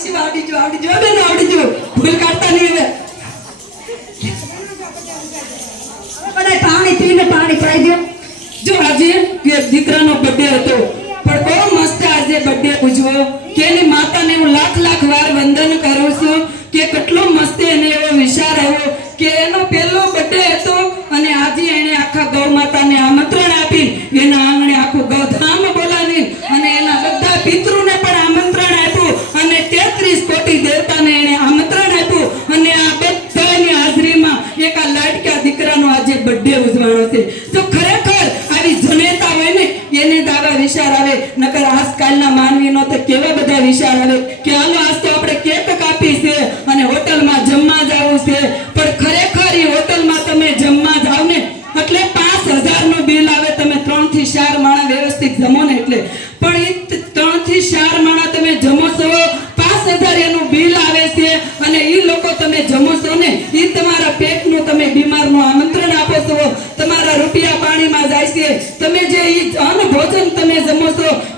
રિશિવ આવડી જો આવડી જો બેન આવડી જો ભૂલ કાઢતા નહીં હવે. બધા પાણી પીને પાણી પડાઈ દો. જો આજે એ દીકરાનો બર્થડે હતો, પણ બહુ મસ્ત આજે બર્થડે ઉજવો કે એની માતાને હું લાખ લાખ વાર વંદન કરું છું કે કેટલો મસ્ત એને એવો વિચાર આવ્યો કે એનો પહેલો બર્થડે હતો અને આજે એને આખા ગૌ માતાને આમંત્રણ આપી એના હોટલમાં જમવા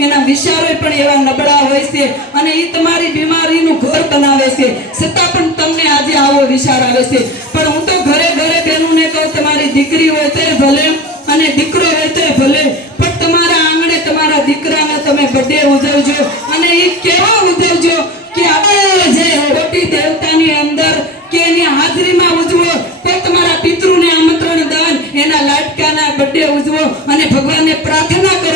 એના વિચારો પણ એવા નબળા હોય છે અને એ તમારી બીમારીનું ઘર બનાવે છે. છતાં પણ તમને આજે આવો વિચાર આવે છે. પણ હું તો ઘરે ઘરે બહેનોને કહું, તમારી દીકરી હોય તો ભલે અને દીકરો હોય તો ભલે, પણ તમારા આંગણે તમારા દીકરાને તમે બર્થડે ઉજવજો અને એ કેવા ઉજવજો કે આપણે જે મોટી દેવતાની અંદર કે એની હાજરીમાં ઉજવો તો તમારા પિતૃને આમંત્રણ દાન, એના લાટકાના બર્થડે ઉજવો અને ભગવાનને પ્રાર્થના કરો.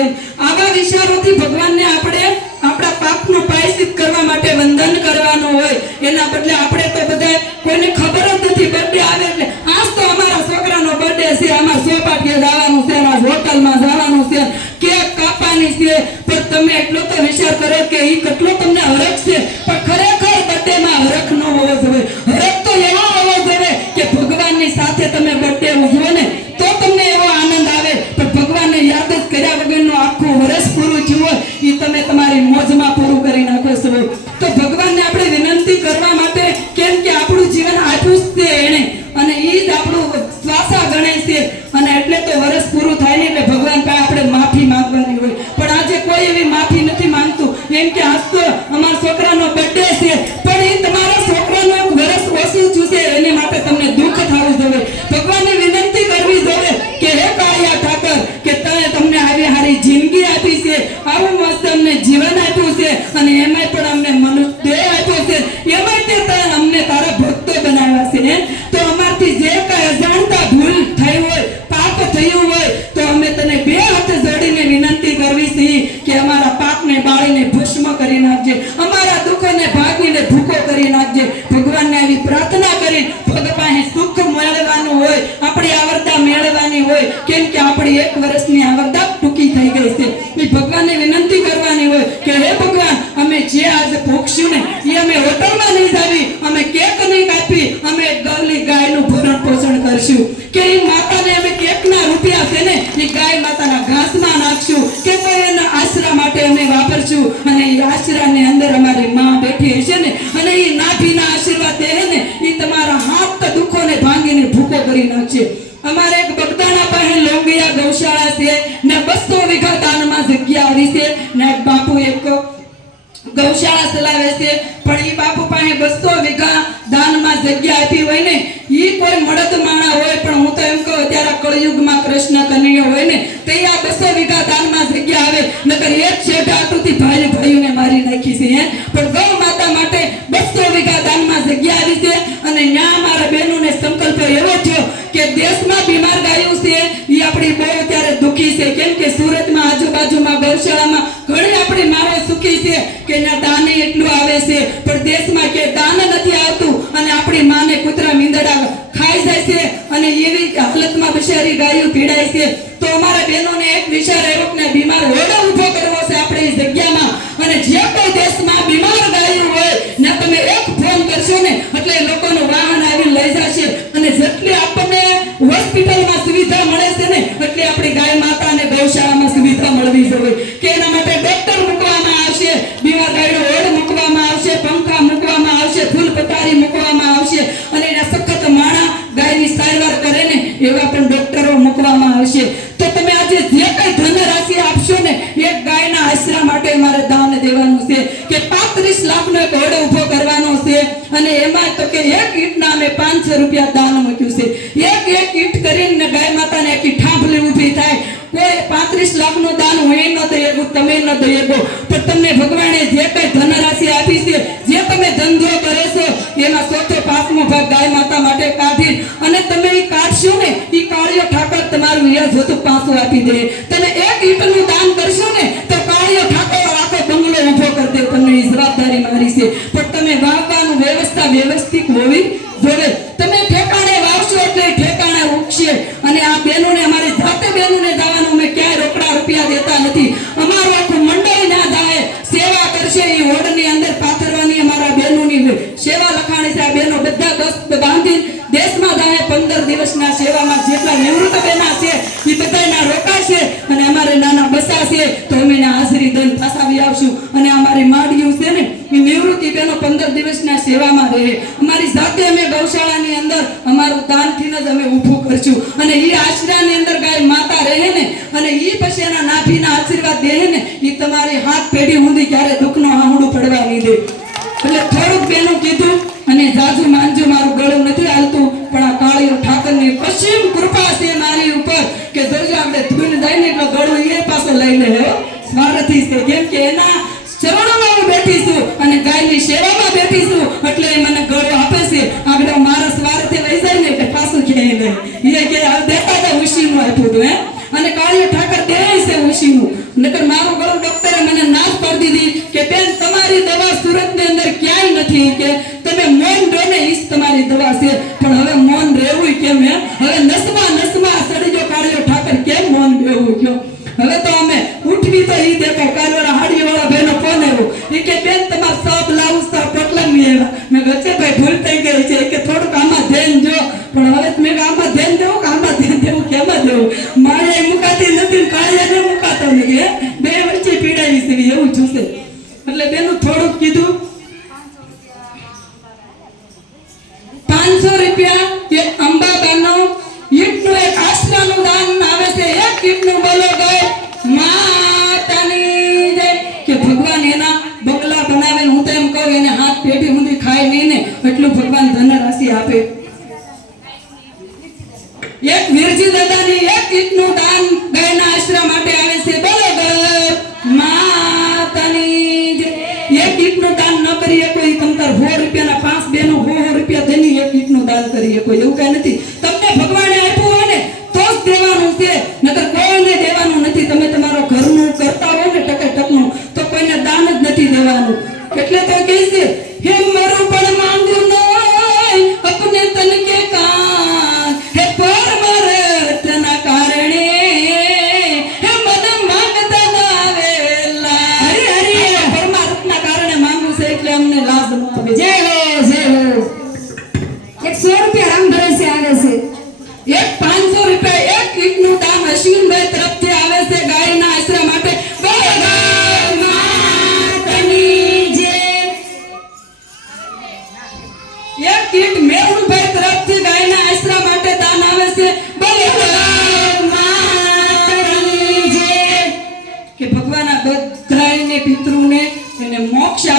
આવા વિચારોથી ભગવાનને આપણે આપણા પાપનો પ્રાયશ્ચિત કરવા માટે વંદન કરવાનું હોય. એના બદલે આપણે તો બધા કોઈને ખબર જ નથી બર્થડે આવે એટલે આજ તો અમારા છોકરાનો બર્થડે છે. અમારે સોપાટીએ જવાનું છે અમારે હોટલમાં જવાનું છે. કેક કાપવાની છે. પણ તમે એટલો તો વિચાર કરો કે એ કેટલો તમને હરખ છે. એમ અમે હોટલમાં નહીં જાવી. અમે કેક નહીં કાપી, અમે ગવલી ગાયનું ભરણ પોષણ કરશું. કે એ માતાને અમે કેકના રૂપિયા છે ને એ ગાય માતાના ઘાસમાં નાખશું. કે કોઈ એના આશરા માટે અમે વાપરશું. અને એ આશરાની અંદર અમારી માં બેઠી હશે ને, અને એ નાભીના આશીર્વાદ દે ને એ તમારા હાથ દુઃખોને ભાંગીને ભૂકો કરી નાખશે. અમારે એક બગદાણા પાસે લોંગિયા ગૌશાળા છે. ને બસો વીઘા ગૌશાળા ચલાવે છે. પણ એ બાપુ પાસે બસો વીઘા દાનમાં જગ્યા આપી હોય ને એ કોઈ મળદ માણા હોય, પણ હું તો એમ કહું, અત્યારે કળયુગમાં કૃષ્ણ કનૈયો હોય ને, તે આ બસો વીઘા દાનમાં જગ્યા આવે. નકર એક શેઠ આટુથી ભાઈ ભાઈઓને મારી નાખી છે, હે. પણ ગૌ માતા માટે બસો વીઘા દાનમાં જગ્યા આવી છે. અને ન્યા મારા બહેનોને સંકલ્પ એવો થયો કે દેશમાં બીમાર ગાયું છે એ આપણી બહુ અત્યારે દુઃખી છે. કેમ કે સુરતમાં આજુબાજુમાં ગૌશાળામાં ઘણી આપણી માઓ સુખી છે. છે કે એના દાને એટલું આવે છે. પણ દેશમાં કે દાન નથી આવતું અને આપણી માને કૂતરા મીંદડા ખાઈ જાય છે અને એવી હાલતમાં બિચારી ગાયો પીડાય છે. તો અમારા બહેનોને એવા પણ ડોક્ટરો મૂકવામાં આવશે. તો તમે આજે જે કઈ ધનરાશિ આપશો ને એક ગાયના આશરા માટે મારે દાન દેવાનું છે કે પાંત્રીસ લાખનો એક ઓરડો ઊભો કરવાનો છે અને એમાં તો કે એક ઈંટના અમે પાંચસો રૂપિયા દાન મૂક્યું છે. એક એક ઈંટ કરીને ગાય માતાને આખી ઠાંભલી ઊભી થાય. કોઈ પાંત્રીસ લાખનું દાન હું એ ન દઈ તમે ન દઈ સેવામાં રહે. અમારી જાતે અમે ગૌશાળાની અંદર અમારું દાનથી જ અમે ઊભું કરશું. અને એ આશરાની અંદર ગાય માતા રહે ને, અને એ પછી એના નાભીના આશીર્વાદ દે ને એ તમારી હાથ પેઢી ઊંધી ક્યારે દુઃખનો આંગડું પડવા નહીં દે એટલે થોડુંક બેનું કીધું, અને જાજુ માનજો મારું ગળું નથી હાલતું, પણ આ કાળી ઠાકરની પશ્ચિમ કૃપા છે મારી ઉપર, કે જોજો આપણે ધૂન જાય ને એટલે ગળું એ પાસે લઈ લે સ્વાર્થી છે. કેમ કે એના ચરણોમાં હું અને ગાયની સેવામાં બેઠી એટલે એ મને ગળો આપે છે. આપણે મારા સ્વાર્થે લઈ જાય ને એટલે પાછું ક્યાંય નહીં. એ કે દેતા હતા ઉશીનું આપ્યું હતું, હે? અને કાળીઓ ઠાકર દે છે ઉશીનું. નકર મારું ગળું ડોક્ટરે મને નાશ પાડી દીધી કે બેન, તમારી દવા સુરતની અંદર ક્યાંય નથી કે તમે મૌન રહો ને ઈ તમારી દવા છે. પણ હવે મૌન રહેવું કેમ, હે? હવે નસમાં એવું જોશે એટલે બેનું થોડુંક કીધું દાન ન કરી શકો ઈ તમ તાર સો રૂપિયાના પાંચ બેનો સો સો રૂપિયા તેની એક ઈંટનું દાન કરી શકો. એવું કઈ નથી. તમને ભગવાને આપ્યું હોય ને, તો જ દેવાનું છે. નતર કોઈને દેવાનું નથી. તમે તમારો ઘરનું કરતા હો ને ટકે ટકનું, તો કોઈને દાન જ નથી દેવાનું. એટલે તો કહે છે, હે એક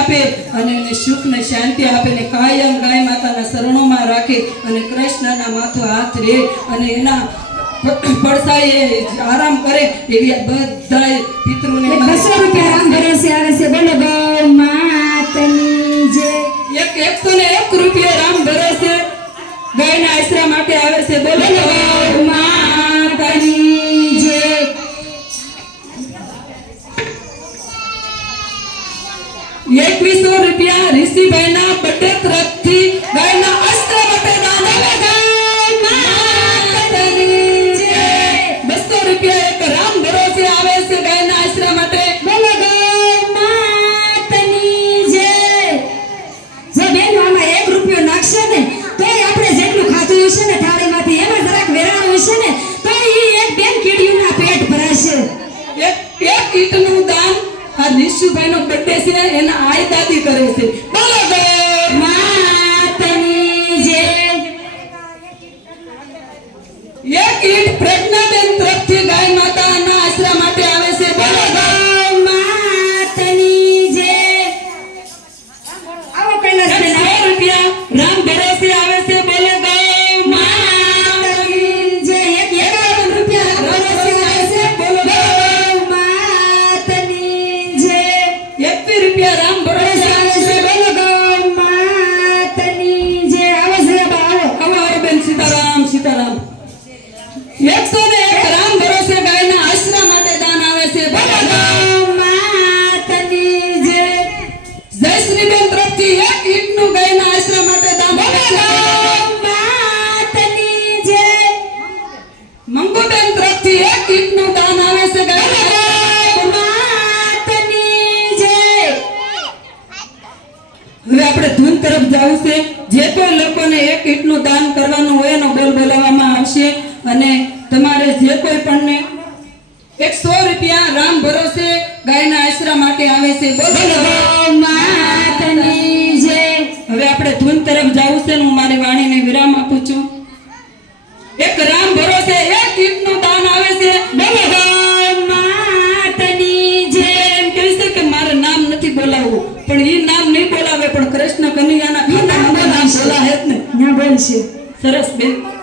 આપે અને એને સુખ ને શાંતિ આપે ને કાયમ ગાય માતાના શરણોમાં રાખે અને કૃષ્ણના માથું હાથ રે અને એના પડસાએ આરામ કરે એવી બધા પિતૃને બસો રૂપિયા રામ ભરોસે આવે છે. બોલો ગૌ માતની જય એક એકસો ને એક રૂપિયા રામ ભરોસે. ગાયના આશરા માટે આવે છે. બોલો ગાયના અસ્ત્ર રૂપિયા એક રામ ભરોસે આવે છે ગાયના આશરા માટે. બોલો ગૌ માતની જય જો બેન આમાં એક રૂપિયો નાખશે ને તો આપણે જેટલું ખાધું હશે ને થાળીમાંથી એમાં જરાક વેરાણ હશે ને તો એ એક બેન કીડીઓના પેટ ભરાશે. એક એક ઈંટનું દાન આ નિશુભાઈનો બર્થડે છે એના આઈ દાદી કરે છે. આપણે ધૂન તરફ જવું છે. જે કોઈ લોકોને એક ઈંટનું દાન કરવાનું હોય એનો બોલ બોલાવવામાં આવશે. અને તમારે જે કોઈ પણને એક સો રૂપિયા રામ ભરોસે ગાયના આશરા માટે આવે છે. હવે આપણે ધૂન તરફ જવું છે હું મારી વાણીને વિરામ આપું છું. એક રામ ના સરસ બેન.